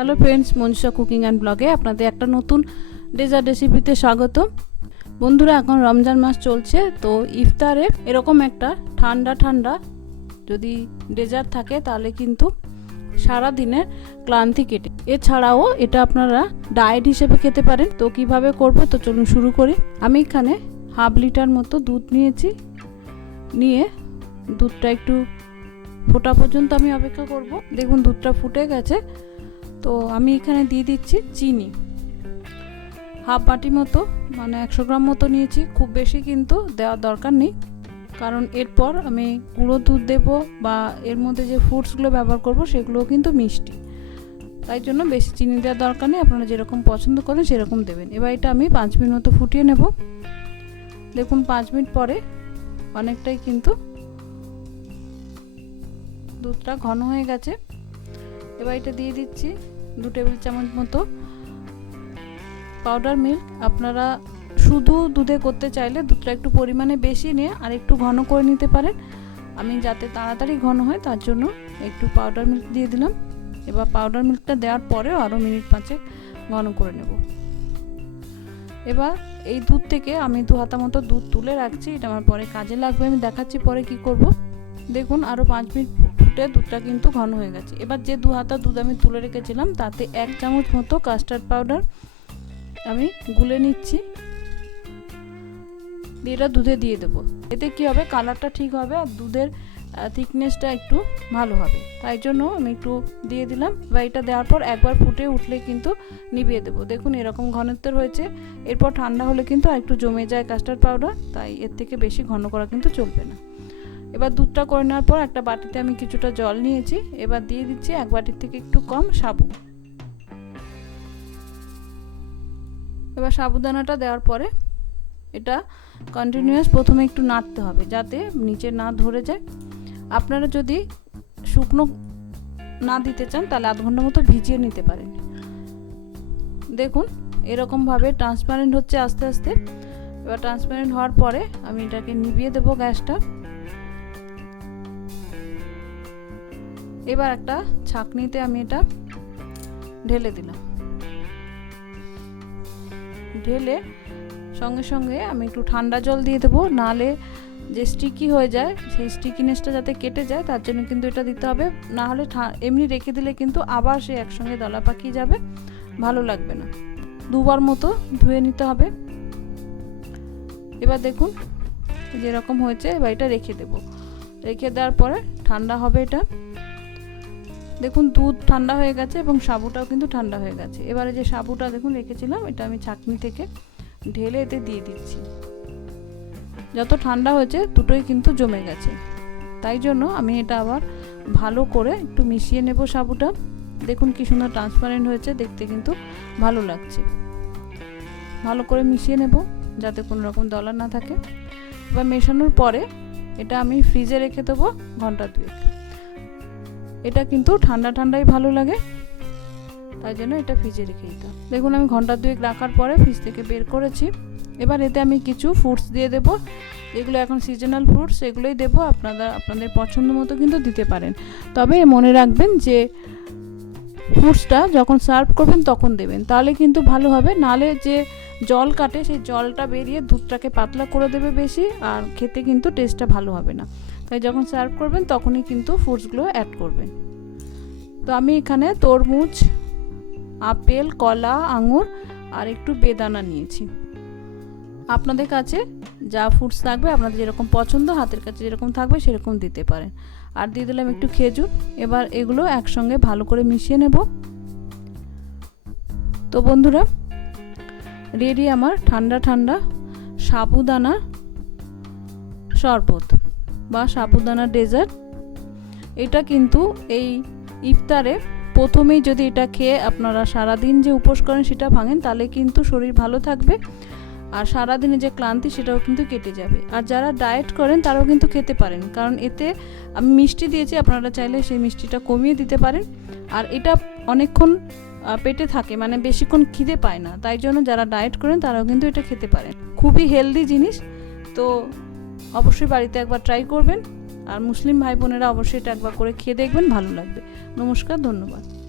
Hello friends Manisha cooking and ব্লগে আপনাদের একটা নতুন ডেজার্ট রেসিপিতে স্বাগত। বন্ধুরা, এখন রমজান মাস চলছে, তো ইফতারে এরকম একটা ঠান্ডা ঠান্ডা যদি ডেজার্ট থাকে, তাহলে কিন্তু সারা দিনের ক্লান্তি কেটে। এছাড়াও এটা আপনারা ডায়েট হিসেবে খেতে পারেন। তো কীভাবে করব, তো চলুন শুরু করি। আমি এখানে হাফ লিটার মতো দুধ নিয়েছি। নিয়ে দুধটা একটু ফোটা পর্যন্ত আমি অপেক্ষা করব। দেখুন, দুধটা ফুটে গেছে। তো আমি এখানে দিয়ে দিচ্ছি চিনি। হাফ বাটি মতো মানে একশো গ্রাম মতো নিয়েছি। খুব বেশি কিন্তু দেওয়ার দরকার নেই। কারণ এরপর আমি গুঁড়ো দুধ দেব বা এর মধ্যে যে ফ্রুটসগুলো ব্যবহার করব সেগুলোও কিন্তু মিষ্টি। তাই জন্য বেশি চিনি দেওয়ার দরকার নেই। আপনারা যেরকম পছন্দ করেন সেরকম দেবেন। এবার এটা আমি পাঁচ মিনিট মতো ফুটিয়ে নেব। দেখুন, পাঁচ মিনিট পরে অনেকটাই কিন্তু দুধটা ঘন হয়ে গেছে। এবার এটা দিয়ে দিচ্ছি দু টেবিল চামচ মতো। পাউডার মিল্ক আপনারা শুধু দুধে করতে চাইলে দুধটা একটু পরিমাণে বেশি নিয়ে আর একটু ঘন করে নিতে পারেন। আমি যাতে তাড়াতাড়ি ঘন হয় তার জন্য একটু পাউডার মিল্ক দিয়ে দিলাম। এবার পাউডার মিল্কটা দেওয়ার পরেও আরও মিনিট পাঁচেক ঘন করে নেব। এবার এই দুধ থেকে আমি দু হাতা মতো দুধ তুলে রাখছি। এটা আমার পরে কাজে লাগবে, আমি দেখাচ্ছি পরে কি করব। দেখুন আরও পাঁচ মিনিট ফুটে দুধটা কিন্তু ঘন হয়ে গেছে। এবার যে দু হাতা দুধ আমি তুলে রেখেছিলাম, তাতে এক চামচ মতো কাস্টার্ড পাউডার আমি গুলে নিচ্ছি। দিয়ে এটা দুধে দিয়ে দেবো। এতে কি হবে? কালারটা ঠিক হবে আর দুধের থিকনেসটা একটু ভালো হবে। তাই জন্য আমি একটু দিয়ে দিলাম। বা এটা দেওয়ার পর একবার ফুটে উঠলে কিন্তু নিভিয়ে দেবো। দেখুন এরকম ঘনত্বের হয়েছে। এরপর ঠান্ডা হলে কিন্তু একটু জমে যায় কাস্টার্ড পাউডার তাই এর থেকে বেশি ঘন করা কিন্তু চলবে না। এবার দুধটা করে নেওয়ার পর একটা বাটিতে আমি কিছুটা জল নিয়েছি। এবার দিয়ে দিচ্ছি এক বাটির থেকে একটু কম সাবু। এবার সাবুদানাটা দেওয়ার পরে এটা কন্টিনিউয়াস প্রথমে একটু নাড়তে হবে যাতে নিচে না ধরে যায়। আপনারা যদি শুকনো না দিতে চান তাহলে আধ ঘণ্টা মতো ভিজিয়ে নিতে পারেন। দেখুন, এরকমভাবে ট্রান্সপারেন্ট হচ্ছে আস্তে আস্তে। এবার ট্রান্সপারেন্ট হওয়ার পরে আমি এটাকে নিভিয়ে দেবো গ্যাসটা। এবার একটা ছাঁকনিতে আমি এটা ঢেলে দিলাম। ঢেলে সঙ্গে সঙ্গে আমি একটু ঠান্ডা জল দিয়ে দেবো, নালে যে স্টিকি হয়ে যায়, সেই স্টিকিনেসটা যাতে কেটে যায়, তার জন্য কিন্তু এটা দিতে হবে। না হলে এমনি রেখে দিলে কিন্তু আবার সে একসঙ্গে দলা পাকিয়ে যাবে, ভালো লাগবে না। দুবার মতো ধুয়ে নিতে হবে। এবার দেখুন যেরকম হয়েছে, এবার এটা রেখে দেবো। রেখে দেওয়ার পরে ঠান্ডা হবে এটা। দেখুন দুধ ঠান্ডা হয়ে গেছে এবং সাবুটাও কিন্তু ঠান্ডা হয়ে গেছে। এবারে যে সাবুটা দেখুন রেখেছিলাম, এটা আমি চাটনি থেকে ঢেলে এতে দিয়ে দিচ্ছি। যত ঠান্ডা হয়েছে, দুটোই কিন্তু জমে গেছে। তাই জন্য আমি এটা আবার ভালো করে একটু মিশিয়ে নেব সাবুটা। দেখুন কি সুন্দর ট্রান্সপারেন্ট হয়েছে, দেখতে কিন্তু ভালো লাগছে। ভালো করে মিশিয়ে নেব, যাতে কোনো রকম দলা না থাকে। এবার মেশানোর পরে এটা আমি ফ্রিজে রেখে দেবো ঘণ্টা দুয়েক। এটা কিন্তু ঠান্ডা ঠান্ডাই ভালো লাগে। তাই জন্য এটা ফ্রিজে রেখে দিতাম। দেখুন, আমি ঘণ্টা দুয়েক রাখার পরে ফ্রিজ থেকে বের করেছি। এবার এতে আমি কিছু ফ্রুটস দিয়ে দেব। এগুলো এখন সিজনাল ফ্রুটস এগুলোই দেবো। আপনারা, আপনাদের পছন্দ মতো কিন্তু দিতে পারেন। তবে মনে রাখবেন যে ফ্রুটসটা যখন সার্ভ করবেন তখন দেবেন। তাহলে কিন্তু ভালো হবে। নালে যে জল কাটে, সেই জলটা বেরিয়ে দুধটাকে পাতলা করে দেবে বেশি, আর খেতে কিন্তু টেস্টটা ভালো হবে না। তাই যখন সার্ভ করবেন, তখনই কিন্তু ফ্রুটসগুলো অ্যাড করবেন। তো আমি এখানে তরমুজ, আপেল, কলা, আঙুর আর একটু বেদানা নিয়েছি। আপনাদের কাছে যা ফ্রুটস থাকবে আপনাদের যেরকম পছন্দ, হাতের কাছে যেরকম থাকবে, সেরকম দিতে পারেন। আর দিয়ে দিলাম একটু খেজুর। এবার এগুলো একসঙ্গে ভালো করে মিশিয়ে নেব। তো বন্ধুরা রেডি আমার ঠান্ডা ঠান্ডা সাবুদানা শরবত। বা সাবুদানা ডেজার্ট। এটা কিন্তু এই ইফতারে প্রথমেই যদি এটা খেয়ে আপনারা সারাদিন যে উপোস করেন সেটা ভাঙেন, তাহলে কিন্তু শরীর ভালো থাকবে। আর সারাদিনে যে ক্লান্তি, সেটাও কিন্তু কেটে যাবে। আর যারা ডায়েট করেন, তারাও কিন্তু খেতে পারেন। কারণ এতে আমি মিষ্টি দিয়েছি, আপনারা চাইলে সেই মিষ্টিটা কমিয়ে দিতে পারেন। আর এটা অনেকক্ষণ পেটে থাকে মানে বেশিক্ষণ খিদে পায় না। তাই জন্য যারা ডায়েট করেন, তারাও কিন্তু এটা খেতে পারেন। খুবই হেলদি জিনিস। তো অবশ্যই বাড়িতে একবার ট্রাই করবেন। আর মুসলিম ভাই বোনেরা অবশ্যই এটা একবার করে খেয়ে দেখবেন, ভালো লাগবে। নমস্কার, ধন্যবাদ।